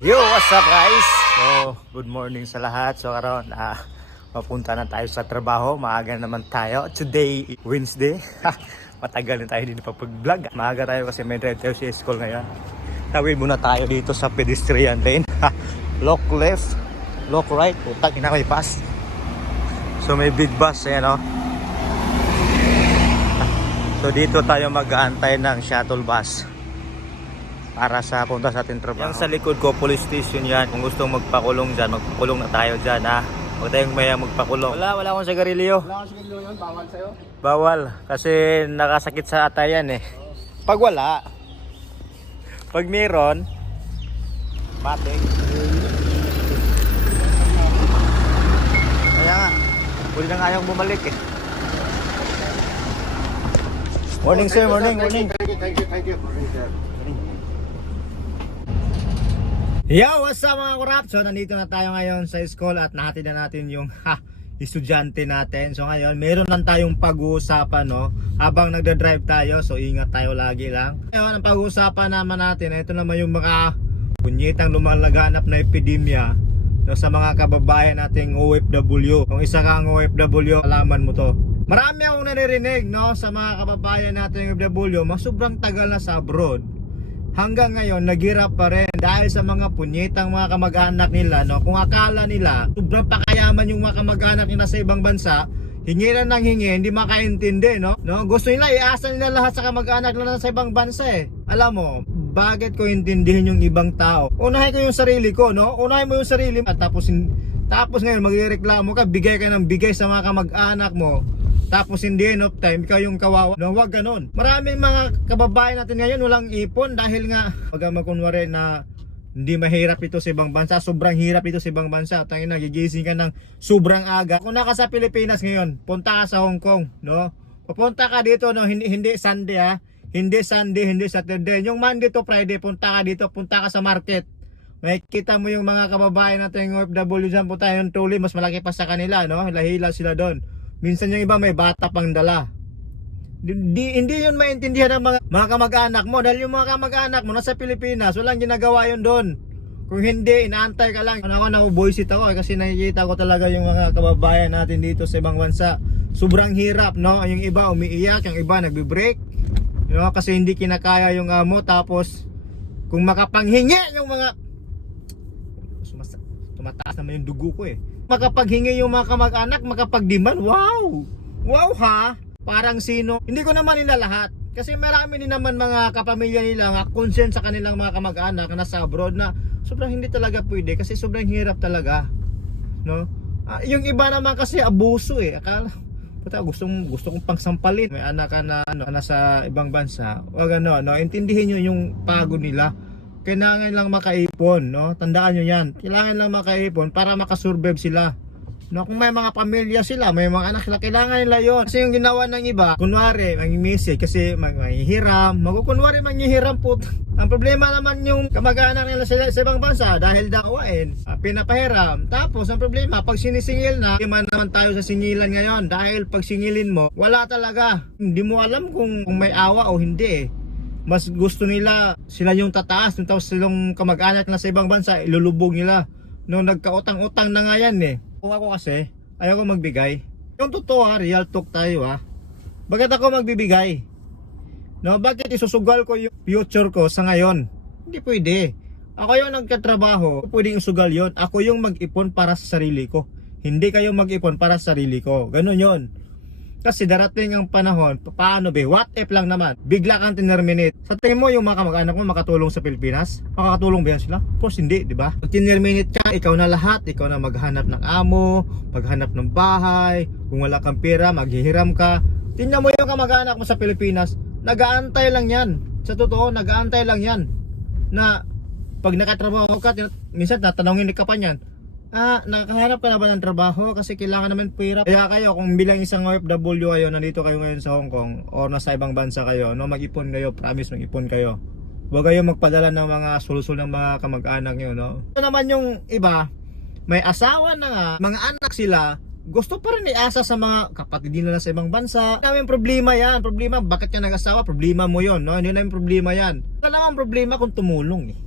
Yo, what's up guys? So, good morning sa lahat. So, karon ah, papunta na tayo sa trabaho. Maaga naman tayo. Today, Wednesday. Matagal na tayo din pag-vlog. Maaga tayo kasi may drive tayo sa school ngayon. Tawid muna tayo dito sa pedestrian lane. look left, look right. Putang ina may pass. So, may big bus. Ayan o. So, dito tayo mag-aantay ng shuttle bus para sa punta sa ating trabaho. Yung sa likod ko, police station yan. Kung gusto magpakulong dyan, magpakulong na tayo dyan ha. Huwag tayong maya magpakulong. Wala, wala akong sigarilyo. Wala kasi ganyan yun, bawal sa'yo. Bawal. Kasi nakasakit sa atayan eh. Pag wala, pag meron, pating. Kaya nga, huli na nga yung bumalik eh. Morning sir, morning, morning. Thank you, thank you, thank you. Thank you. Yo, what's up mga kurap? So, nandito na tayo ngayon sa school at nahatid na natin yung ha, estudyante natin. So, ngayon, meron lang tayong pag-uusapan, no? Habang nagda-drive tayo, so ingat tayo lagi lang. Ngayon, ang pag-uusapan naman natin, ito naman yung mga punyetang lumalaganap na epidemya no, sa mga kababayan nating OFW. Kung isa kang OFW, alaman mo to. Marami akong naririnig, no, sa mga kababayan nating OFW, mas sobrang tagal na sa abroad hanggang ngayon naghirap pa rin dahil sa mga punyetang mga kamag-anak nila no? Kung akala nila sobrang pakayaman yung mga kamag-anak nila sa ibang bansa hingi na ng hingi hindi makaintindi no? No? Gusto nila iasa nila lahat sa kamag-anak nila sa ibang bansa eh. Alam mo bakit ko intindihin yung ibang tao? Unahin ko yung sarili ko no? Unahin mo yung sarili at tapos tapos ngayon magrereklamo ka bigay ka ng bigay sa mga kamag-anak mo tapos in the end of time, ikaw yung kawawa. No, wag ganun. Maraming mga kababayan natin ngayon walang ipon dahil nga pag makunwari na hindi mahirap ito sa ibang bansa, sobrang hirap ito sa ibang bansa. Tangin na, gigising ka ng sobrang aga. Kung naka sa Pilipinas ngayon, punta ka sa Hong Kong, no? Pupunta ka dito, no? Hindi, hindi Sunday, ha? Hindi Sunday, hindi Saturday. Yung Monday to Friday, punta ka dito, punta ka sa market. May kita mo yung mga kababayan natin yung OFW dyan, punta yung tuli, mas malaki pa sa kanila, no? Hila-hila sila doon. Minsan yung iba may bata pang dala. Di, di- hindi yun maintindihan ng mga, mga kamag-anak mo dahil yung mga kamag-anak mo nasa Pilipinas, walang ginagawa yun doon. Kung hindi, inaantay ka lang. Ano ako, nakuboysit ako eh, kasi nakikita ko talaga yung mga kababayan natin dito sa ibang bansa. Sobrang hirap, no? Yung iba umiiyak, yung iba nagbe-break. You know, kasi hindi kinakaya yung amo. Tapos, kung makapanghingi yung mga... Sumas, tumataas naman yung dugo ko eh. Makapaghingi yung mga kamag-anak, makapagdiman, wow! Wow ha! Parang sino? Hindi ko naman nila lahat. Kasi marami din naman mga kapamilya nila nga concern sa kanilang mga kamag-anak na nasa abroad na sobrang hindi talaga pwede kasi sobrang hirap talaga. No? Ah, yung iba naman kasi abuso eh. Akala Puta, gusto gusto kong pangsampalin. May anak ka na ano, nasa ibang bansa. O gano, no, intindihin niyo yung pagod nila. Kailangan lang makaipon, no? Tandaan niyo 'yan. Kailangan lang makaipon para makasurvive sila. No, kung may mga pamilya sila, may mga anak sila, kailangan nila yon. Kasi yung ginawa ng iba, kunwari, mangimisi kasi mag manghihiram, magkukunwari manghihiram po. Ang problema naman yung kamag-anak nila sa, sa ibang bansa dahil dawain, ah, pinapahiram. Tapos ang problema, pag sinisingil na, hindi man naman tayo sa singilan ngayon dahil pag singilin mo, wala talaga. Hindi mo alam kung, kung may awa o hindi eh mas gusto nila sila yung tataas nung tapos silang kamag-anak na sa ibang bansa ilulubog nila. Nung nagkautang-utang na nga yan eh. Kung ako kasi ayaw ko magbigay. Yung totoo ha real talk tayo ha. Bakit ako magbibigay? No bakit isusugal ko yung future ko sa ngayon? Hindi pwede. Ako yung nagkatrabaho pwedeng isugal yon ako yung mag-ipon para sa sarili ko. Hindi kayo mag-ipon para sa sarili ko. Ganun yon kasi darating ang panahon, pa- paano be? What if lang naman? Bigla kang tinerminate. Sa tingin mo yung mga kamag-anak mo makatulong sa Pilipinas? Makakatulong ba yan sila? Of course hindi, di ba? Pag tinerminate ka, ikaw na lahat. Ikaw na maghanap ng amo, maghanap ng bahay. Kung wala kang pera, maghihiram ka. Tingnan mo yung kamag-anak mo sa Pilipinas. Nagaantay lang yan. Sa totoo, nagaantay lang yan. Na pag nakatrabaho ka, minsan tatanungin ka pa niyan. Ah, nakahanap ka na ba ng trabaho? Kasi kailangan naman pera. Kaya kayo, kung bilang isang OFW kayo, nandito kayo ngayon sa Hong Kong or nasa ibang bansa kayo, no, mag-ipon kayo, promise mag-ipon kayo. Huwag kayo magpadala ng mga sulsul ng mga kamag-anak nyo, no? Ito naman yung iba, may asawa na nga, mga anak sila, gusto pa rin iasa sa mga kapatid nila sa ibang bansa. Namin problema yan. Problema, bakit ka nag-asawa? Problema mo yon no? Hindi namin problema yan. Wala naman problema kung tumulong eh.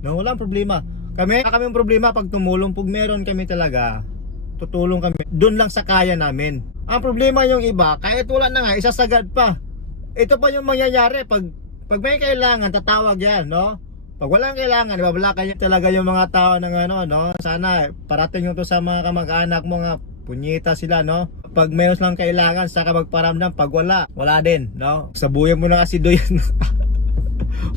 No, walang problema. Kami, kami problema pag tumulong, pag meron kami talaga, tutulong kami. Doon lang sa kaya namin. Ang problema yung iba, kahit wala na nga, isasagad pa. Ito pa yung mangyayari pag pag may kailangan, tatawag yan, no? Pag walang kailangan, ibabala kayo talaga yung mga tao ng ano, no? Sana parating yung to sa mga kamag-anak mo nga, punyita sila, no? Pag mayroon lang kailangan, saka magparamdam. Pag wala, wala din, no? Sabuyan mo na kasi doon.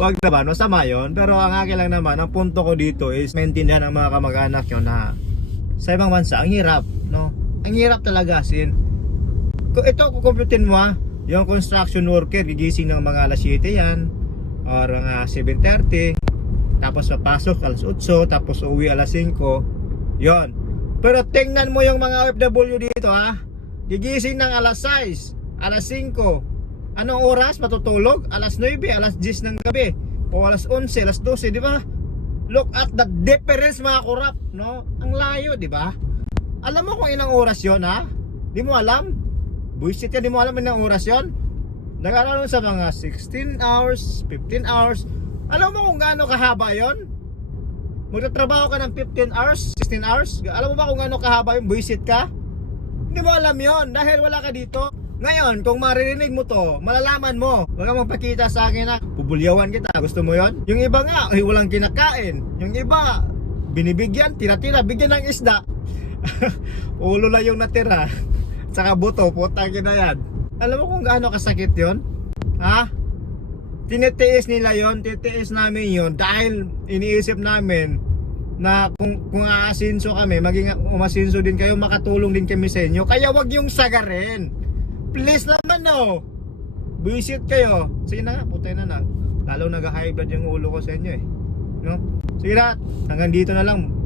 Wag naman, masama yun. Pero ang akin lang naman, ang punto ko dito is maintindihan ang mga kamag-anak nyo na sa ibang bansa, ang hirap, no? Ang hirap talaga, sin. Kung ito, kukumputin mo ah, yung construction worker, gigising ng mga alas 7 yan, or mga 7.30, tapos papasok alas 8, tapos uwi alas 5, yon. Pero tingnan mo yung mga OFW dito ha, gigising ng alas 6, alas 5, Anong oras matutulog? Alas 9, alas 10 ng gabi. O alas 11, alas 12, di ba? Look at the difference mga kurap, no? Ang layo, di ba? Alam mo kung ilang oras yon ha? Di mo alam? Buisit ka, di mo alam ilang oras yon? Nag-aaral sa mga 16 hours, 15 hours. Alam mo kung gaano kahaba yon? Magtatrabaho ka ng 15 hours, 16 hours. Alam mo ba kung gaano kahaba yung buisit ka? Hindi mo alam yon dahil wala ka dito. Ngayon, kung maririnig mo to, malalaman mo. Huwag kang magpakita sa akin na pupulyawan kita. Gusto mo yon? Yung iba nga, ay walang kinakain. Yung iba, binibigyan, tira-tira, bigyan ng isda. Ulo lang yung natira. Tsaka buto, putang na yan. Alam mo kung gaano kasakit yon? Ha? Tinitiis nila yon, titiis namin yon dahil iniisip namin na kung kung aasinso kami, maging umasinso din kayo, makatulong din kami sa inyo. Kaya wag yung sagarin. Please naman no. Visit kayo. Sige na nga, putay na na. Lalo nag-high blood yung ulo ko sa inyo eh. No? Sige na, hanggang dito na lang.